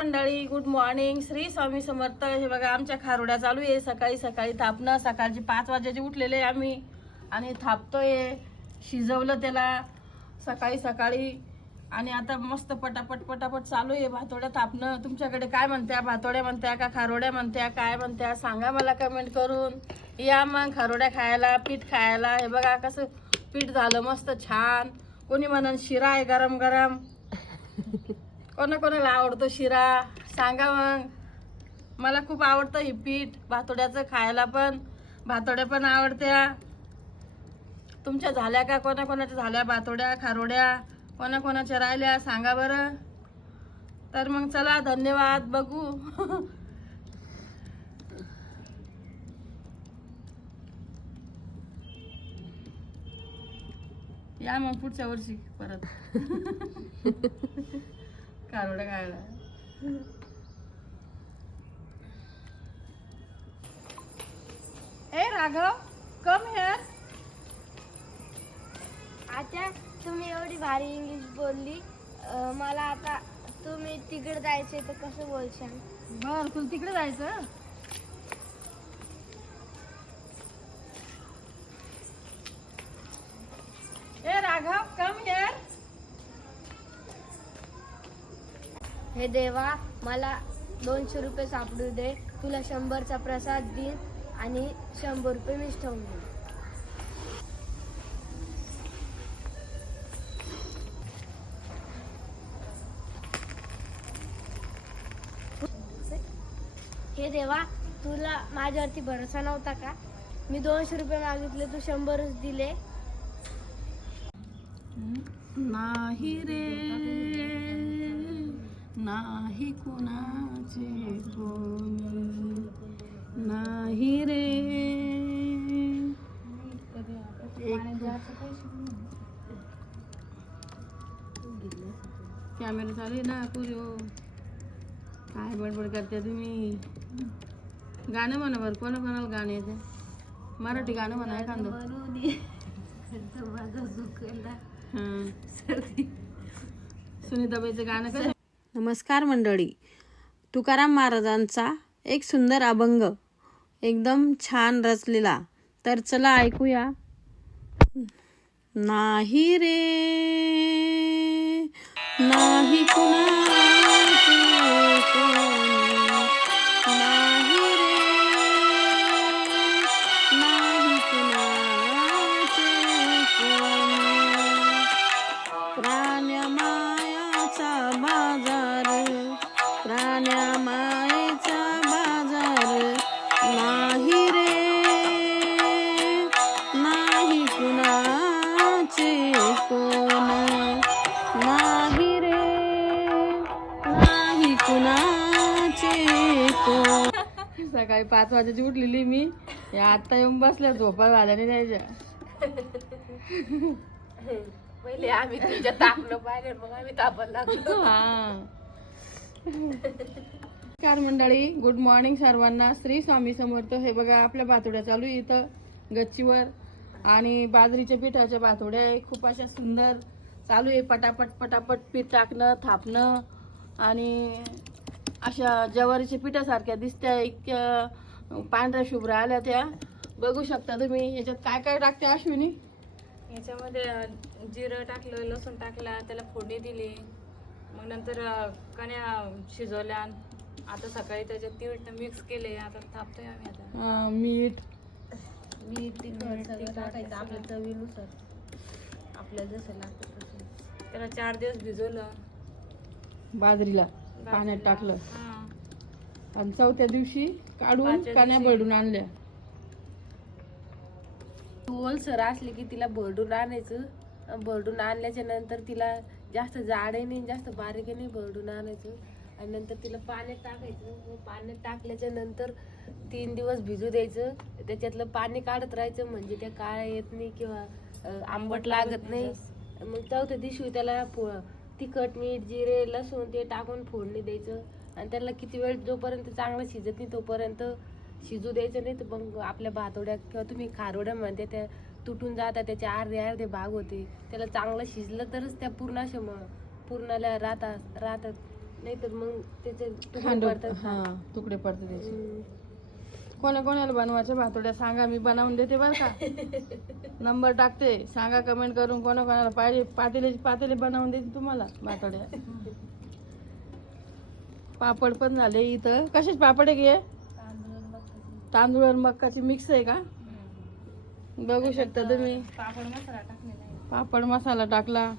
मंडळी good morning, Shri Swami Samarth. हे बघा आमच्या खारोड्या चालू आहे. सकाळी सकाळी थापणं. सकाळची 5 वाजेचे उठलेले आम्ही आणि थापतोय. शिजवलं त्याला सकाळी सकाळी आणि आता मस्त पटापट पटापट चालू आहे भातोड्या थापणं. तुमच्याकडे काय म्हणत्या? भातोड्या म्हणत्या का खारोड्या म्हणत्या? काय म्हणत्या सांगा मला कमेंट करून. या मग खारोड्या खायला, पीठ खायला. हे बघा कसं पीठ झालं मस्त छान. कोणी म्हणन शिरा आहे गरम गरम. कोणाला आवडतो शिरा सांगा मग. मला खूप आवडतं हे पीठ भातोड्याचं खायला पण. भातोड्या पण आवडत्या. तुमच्या झाल्या का? कोणाच्या झाल्या भातोड्या खारोड्या? कोणाच्या राहिल्या सांगा बरं. तर मग चला धन्यवाद. बघू या मग पुढच्या वर्षी परत खारोड्या खायला. ए राघव कम हेअर. आता तुम्ही एवढी भारी इंग्लिश बोलली. मला आता तुम्ही तिकडे जायचे तर कसं बोलशाल? बर तुला तिकडे जायचं. ए राघव कम हेअर. हे देवा मला 200 रुपये सापडू दे. तुला 100चा प्रसाद देईन आणि 100 रुपये मीच ठेवून देईन. हे देवा तुला माझ्यावरती भरोसा नव्हता का? मी 200 रुपये मागितले, तू 100च दिले. नाही रे नाही कुणाचे कोणी नाही रे. कॅमेरा चालू आहे ना पुरी. काय बडबड करते तुम्ही? गाणं म्हणा बरं. कोणाला गाणं येते? मराठी गाणं म्हणा एखादं. सुनीताबाईचं गाणं कसं? नमस्कार मंडळी. तुकाराम महाराजांचा एक सुंदर अभंग एकदम छान रचलेला. तर चला ऐकूया. नाही रे नाही कुणाचे कोणी, नाही रे नाही कुणाचे कोणी. प्राण्या मायाचा बाजार, प्राण्या मायेचा बाजार. नाही रे नाही कुणाचे कोण, नाही रे नाही कुणाचे कोण. सकाळी 5 वाजेची उठलेली मी. या आता येऊन बसल्या झोपा झाल्याने द्यायच्या. पहिले आम्ही तुझ्या तापलं पाहिजे, मग आम्ही तापायला लागलो. हा. नमस्कार मंडळी, गुड मॉर्निंग सर्वांना. श्री स्वामी समर्थ. हे बघा आपल्या भातोड्या चालू आहे इथं गच्चीवर आणि बाजरीच्या पिठाच्या भातोड्या आहे. खूप अशा सुंदर चालू आहे. पटापट पटापट पीठ टाकणं थापणं आणि अशा ज्वारीच्या पिठासारख्या दिसत्या. इतक्या पांढऱ्या शुभ्र आल्या त्या. बघू शकता तुम्ही. याच्यात काय काय टाकते अश्विनी? याच्यामध्ये जिरं टाकलं, लसूण टाकला, त्याला फोडणी दिली. मग नंतर कण्या शिजवल्या. आता सकाळी त्याच्यात तीळ मिक्स केले. आता थापतोय आम्ही. आता मीठ तिखट सगळं टाकायचं आपल्या चवीनुसार, आपल्याला जसं लागतं तसं. त्याला 4 दिवस भिजवलं. बाजरीला पाण्यात टाकलं हा. आणि 4थ्या दिवशी काढून 5व्या कण्या दिवशी भरडून आणल्या. ओलसर असले की तिला भरडून आणायचं. भरडून आणल्याच्या नंतर तिला जास्त जाडही नाही जास्त बारीकही नाही भरडून आणायचं. आणि नंतर तिला पाण्यात टाकायचं. मग पाण्यात टाकल्याच्या नंतर 3 दिवस भिजू द्यायचं. त्याच्यातलं पाणी काढत राहायचं म्हणजे त्या काळ्या येत नाही किंवा आंबट लागत नाही. मग 4थ्या दिवशी त्याला तिखट मीठ जिरे लसूण ते टाकून फोडणी द्यायचं. आणि त्याला किती वेळ जोपर्यंत चांगलं शिजत नाही तोपर्यंत शिजू द्यायचं. नाही तर मग आपल्या भातोड्या किंवा तुम्ही खारोड्या म्हणते त्या तुटून जातात, त्याचे अर्धे अर्धे भाग होते. त्याला चांगलं शिजलं तरच त्या पूर्ण अशा पूर्णाला राहतात. नाहीतर मग त्याचे तुकडे हांडून पडतात. हा तुकडे पडते त्याचे. हम्म. कोणाला बनवायच्या भातोड्या सांगा, मी बनवून देते बरं का. नंबर टाकते, सांगा कमेंट करून कोणाला पाहिजे. पातेले बनवून देते तुम्हाला भातोड्या. पापड पण झाले इथं. कशाचे पापड आहे की तांदूळ आणि मक्काची मिक्स आहे का? बघू शकता तुम्ही. पापड मसाला टाकलेला आहे. पापड मसाला टाकला.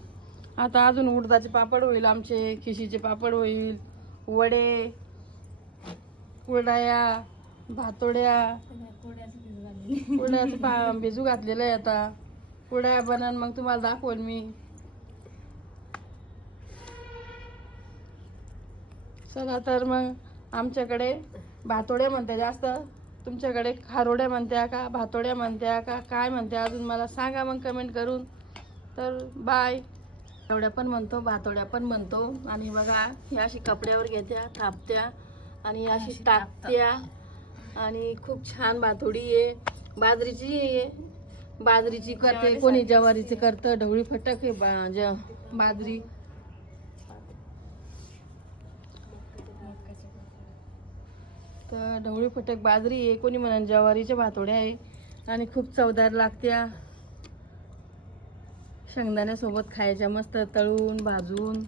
आता अजून उडदाचे पापड होईल, आमचे खिशीचे पापड होईल, वडे, कुरडया, भातोड्या. कुरड्याचं भिजू घातलेलं आहे आता. कुरड्या बनवून मग तुम्हाला दाखवेल मी. चला तर मग आमच्याकडे भातोड्या म्हणते जास्त, तुमच्याकडे खारोड्या म्हणत्या का, भातोड्या म्हणत्या का, काय म्हणत्या अजून मला सांगा मग कमेंट करून. तर बाय. भातोड्या पण म्हणतो, भातोड्या पण म्हणतो. आणि बघा ही अशी कपड्यावर घेत्या, थापत्या आणि अशी टाकत्या. आणि खूप छान भातोडी आहे. बाजरीची आहे, बाजरीची करते कोणी, ज्वारीची करतं, ढवळी फटक आहे बाजरी. तर ढवळी फटक बाजरी आहे, कोणी म्हणून ज्वारीच्या भातोड्या आहे. आणि खूप चवदार लागत्या. शेंगदाण्यासोबत खायच्या मस्त तळून भाजून.